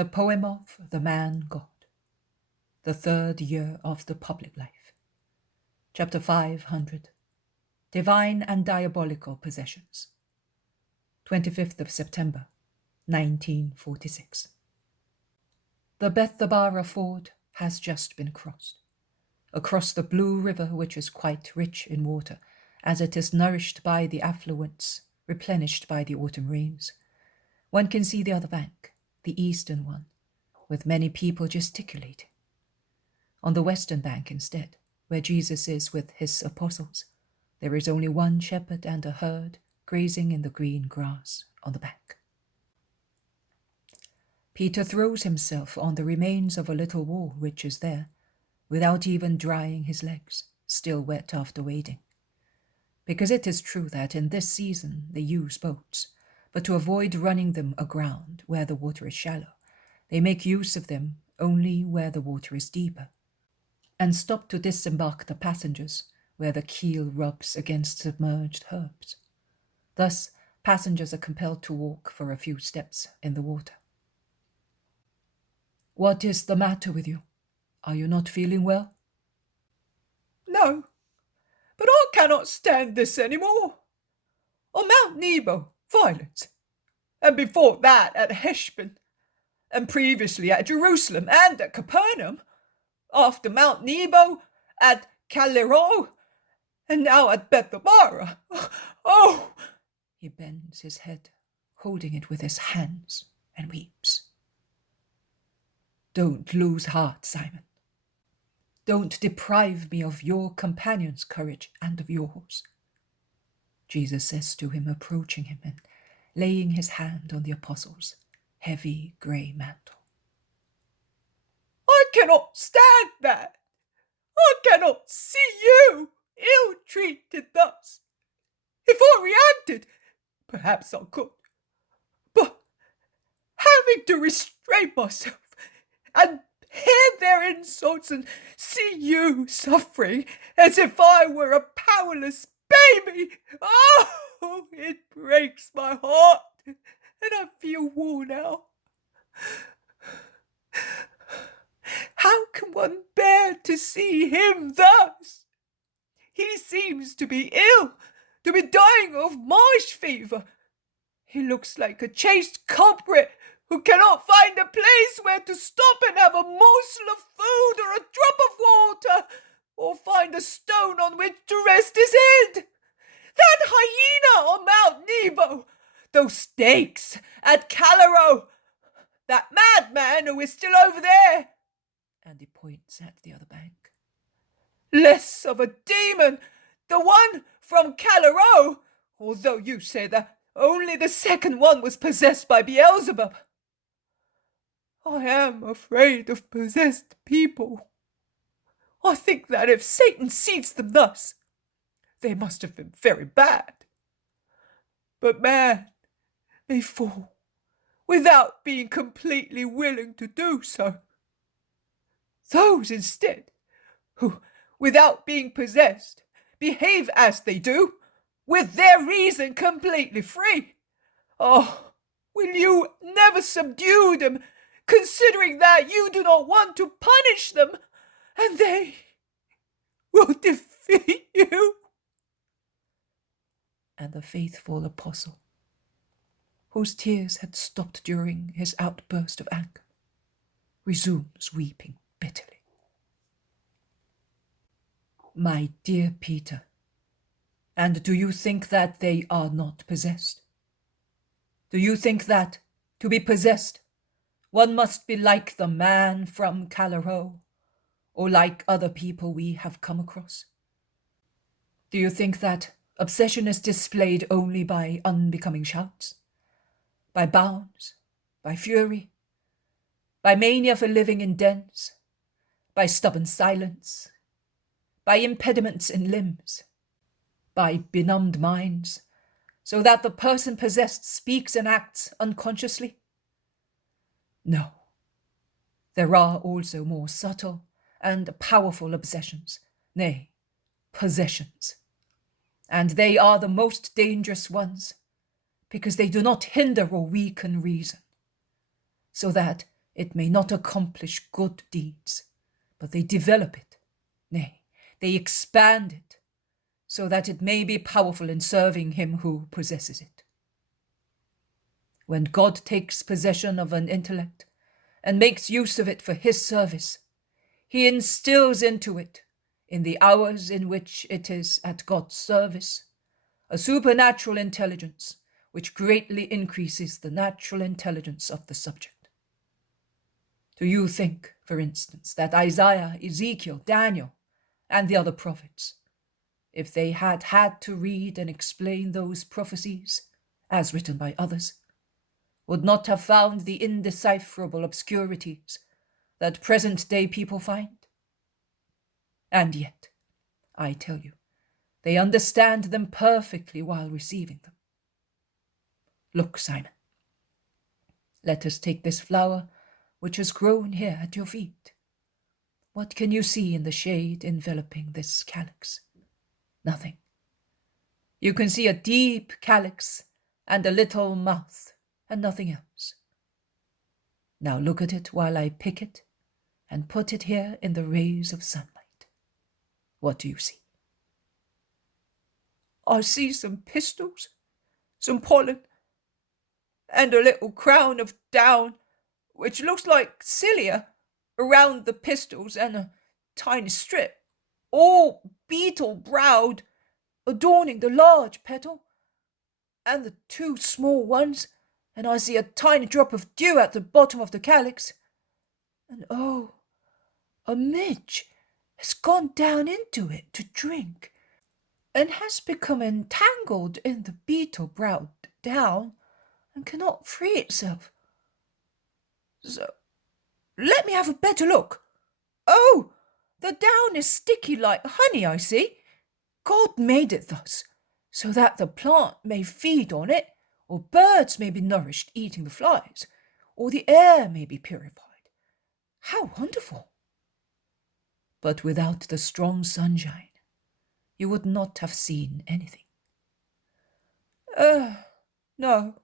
The Poem of the Man God. The Third Year of the Public Life. Chapter 500. Divine and Diabolical Possessions. 25th of September, 1946. The Bethabara ford has just been crossed. Across the blue river, which is quite rich in water, as it is nourished by the affluents, replenished by the autumn rains. One can see the other bank, the eastern one, with many people gesticulating. On the western bank instead, where Jesus is with his apostles, there is only one shepherd and a herd grazing in the green grass on the bank. Peter throws himself on the remains of a little wall which is there, without even drying his legs, still wet after wading. Because it is true that in this season they use boats, but to avoid running them aground where the water is shallow, they make use of them only where the water is deeper, and stop to disembark the passengers where the keel rubs against submerged herbs. Thus, passengers are compelled to walk for a few steps in the water. "What is the matter with you? Are you not feeling well?" "No, but I cannot stand this any more. On Mount Nebo, violence, and before that at Heshbon, and previously at Jerusalem and at Capernaum, after Mount Nebo at Calero, and now at Bethabara. Oh!" He bends his head, holding it with his hands, and weeps. "Don't lose heart, Simon. Don't deprive me of your companion's courage and of yours," Jesus says to him, approaching him and laying his hand on the apostle's heavy grey mantle. "I cannot stand that. I cannot see you ill-treated thus. If I reacted, perhaps I could. But having to restrain myself and hear their insults and see you suffering as if I were a powerless baby, oh, it breaks my heart, and I feel worn out. How can one bear to see him thus? He seems to be ill, to be dying of marsh fever. He looks like a chased culprit who cannot find a place where to stop and have a morsel of food or a drop of water, or find a stone on which to rest his head. That hyena on Mount Nebo, those snakes at Calero, that madman who is still over there," and he points at the other bank. "Less of a demon, the one from Calero, although you say that only the second one was possessed by Beelzebub. I am afraid of possessed people. I think that if Satan sees them thus, they must have been very bad. But man may fall without being completely willing to do so. Those instead, who, without being possessed, behave as they do, with their reason completely free. Oh, will you never subdue them, considering that you do not want to punish them, and they will defeat you?" And the faithful apostle, whose tears had stopped during his outburst of anger, resumes weeping bitterly. "My dear Peter, and do you think that they are not possessed? Do you think that, to be possessed, one must be like the man from Calero, or like other people we have come across? Do you think that obsession is displayed only by unbecoming shouts, by bounds, by fury, by mania for living in dens, by stubborn silence, by impediments in limbs, by benumbed minds, so that the person possessed speaks and acts unconsciously? No. There are also more subtle and powerful obsessions, nay, possessions. And they are the most dangerous ones, because they do not hinder or weaken reason, so that it may not accomplish good deeds, but they develop it, nay, they expand it, so that it may be powerful in serving him who possesses it. When God takes possession of an intellect and makes use of it for his service, he instills into it, in the hours in which it is at God's service, a supernatural intelligence which greatly increases the natural intelligence of the subject. Do you think, for instance, that Isaiah, Ezekiel, Daniel, and the other prophets, if they had had to read and explain those prophecies, as written by others, would not have found the indecipherable obscurities that present-day people find? And yet, I tell you, they understand them perfectly while receiving them. Look, Simon, let us take this flower which has grown here at your feet. What can you see in the shade enveloping this calyx? Nothing. You can see a deep calyx and a little mouth, and nothing else. Now look at it while I pick it and put it here in the rays of sunlight. What do you see? I see some pistils, some pollen, and a little crown of down, which looks like cilia, around the pistils, and a tiny strip, all beetle-browed, adorning the large petal, and the two small ones, and I see a tiny drop of dew at the bottom of the calyx. And oh, a midge has gone down into it to drink, and has become entangled in the beetle-browed down, and cannot free itself. So, let me have a better look. Oh, the down is sticky like honey, I see. God made it thus, so that the plant may feed on it, or birds may be nourished eating the flies, or the air may be purified. How wonderful! But without the strong sunshine, you would not have seen anything. No.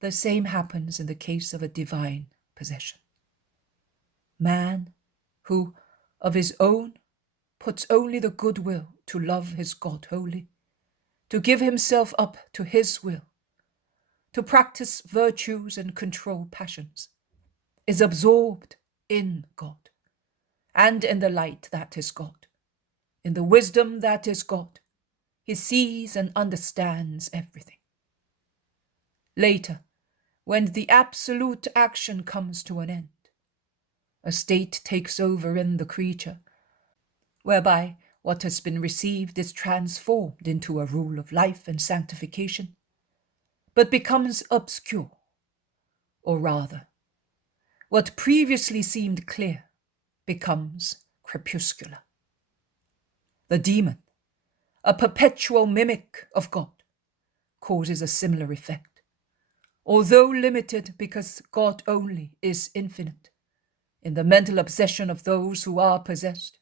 The same happens in the case of a divine possession. Man, who of his own puts only the goodwill to love his God wholly, to give himself up to his will, to practice virtues and control passions, is absorbed in God, and in the light that is God, in the wisdom that is God. He sees and understands everything. Later, when the absolute action comes to an end, a state takes over in the creature, whereby what has been received is transformed into a rule of life and sanctification, but becomes obscure, or rather, what previously seemed clear becomes crepuscular. The demon, a perpetual mimic of God, causes a similar effect, although limited because God only is infinite, in the mental obsession of those who are possessed,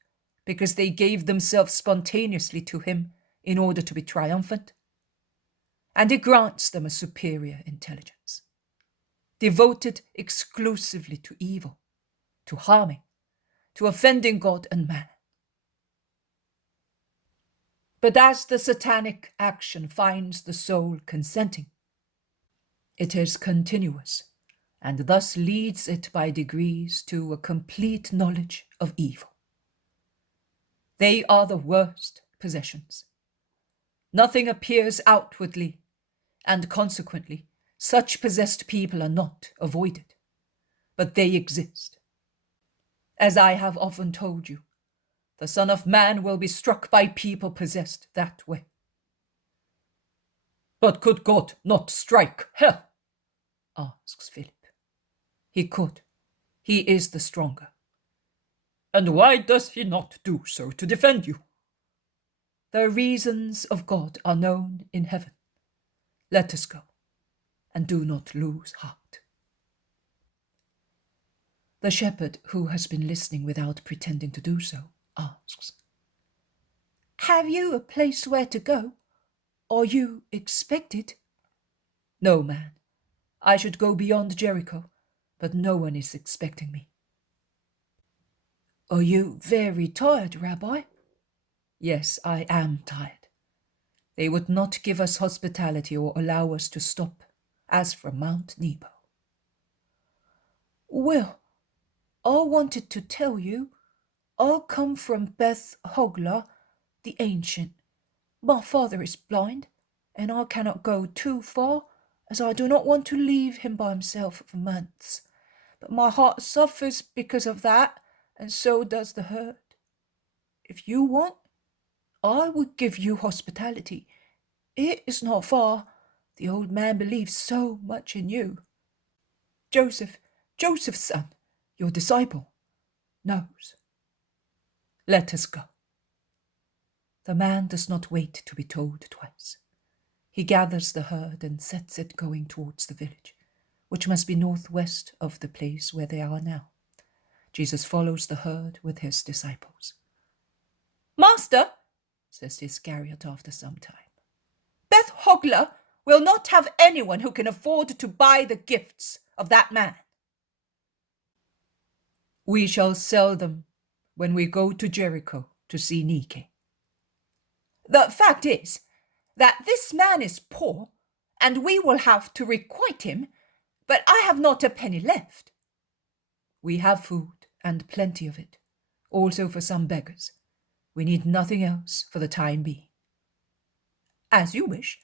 because they gave themselves spontaneously to him in order to be triumphant, and it grants them a superior intelligence, devoted exclusively to evil, to harming, to offending God and man. But as the satanic action finds the soul consenting, it is continuous, and thus leads it by degrees to a complete knowledge of evil. They are the worst possessions. Nothing appears outwardly, and consequently, such possessed people are not avoided, but they exist. As I have often told you, the Son of Man will be struck by people possessed that way. But could God not strike hell? Asks Philip. He could. He is the stronger. And why does he not do so to defend you? The reasons of God are known in heaven. Let us go, and do not lose heart. The shepherd, who has been listening without pretending to do so, asks, Have you a place where to go? Are you expected? No, man. I should go beyond Jericho, but no one is expecting me. Are you very tired, Rabbi? Yes, I am tired. They would not give us hospitality or allow us to stop, as from Mount Nebo. Well, I wanted to tell you, I come from Beth Hogla, the ancient. My father is blind, and I cannot go too far, as I do not want to leave him by himself for months. But my heart suffers because of that, and so does the herd. If you want, I would give you hospitality. It is not far. The old man believes so much in you. Joseph's son, your disciple, knows. Let us go. The man does not wait to be told twice. He gathers the herd and sets it going towards the village, which must be northwest of the place where they are now. Jesus follows the herd with his disciples. Master, says the Iscariot after some time, Beth Hogla will not have anyone who can afford to buy the gifts of that man. We shall sell them when we go to Jericho to see Nike. The fact is that this man is poor, and we will have to requite him, but I have not a penny left. We have food, and plenty of it, also for some beggars. We need nothing else for the time being. As you wish,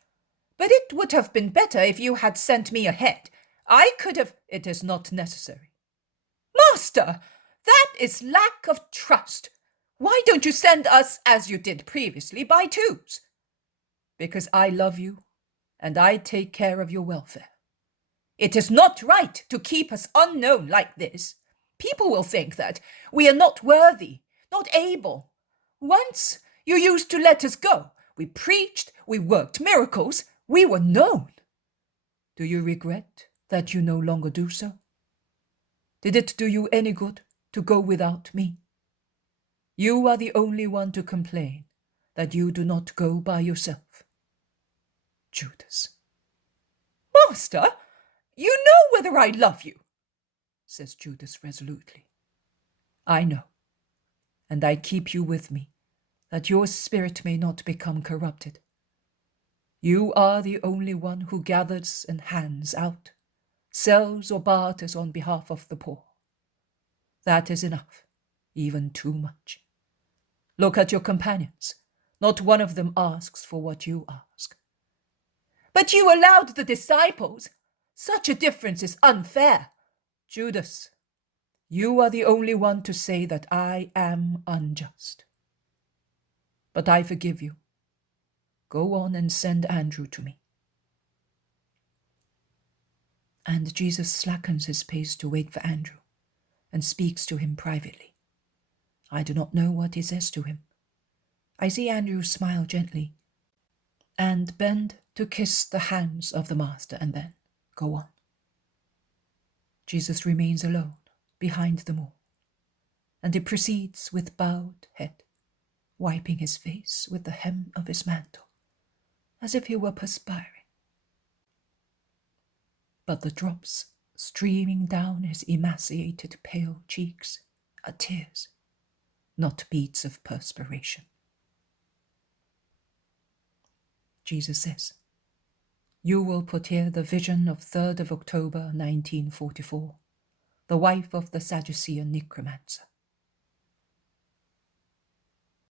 but it would have been better if you had sent me ahead. I could have... It is not necessary. Master, that is lack of trust. Why don't you send us, as you did previously, by twos? Because I love you, and I take care of your welfare. It is not right to keep us unknown like this. People will think that we are not worthy, not able. Once you used to let us go. We preached, we worked miracles, we were known. Do you regret that you no longer do so? Did it do you any good to go without me? You are the only one to complain that you do not go by yourself. Judas. Master, you know whether I love you, says Judas resolutely. I know, and I keep you with me, that your spirit may not become corrupted. You are the only one who gathers and hands out, sells or barters on behalf of the poor. That is enough, even too much. Look at your companions. Not one of them asks for what you ask. But you allowed the disciples. Such a difference is unfair. Judas, you are the only one to say that I am unjust. But I forgive you. Go on and send Andrew to me. And Jesus slackens his pace to wait for Andrew and speaks to him privately. I do not know what he says to him. I see Andrew smile gently and bend to kiss the hands of the master and then go on. Jesus remains alone behind them all, and he proceeds with bowed head, wiping his face with the hem of his mantle, as if he were perspiring. But the drops streaming down his emaciated pale cheeks are tears, not beads of perspiration. Jesus says, you will put here the vision of 3rd of October 1944, the wife of the Sadducean necromancer.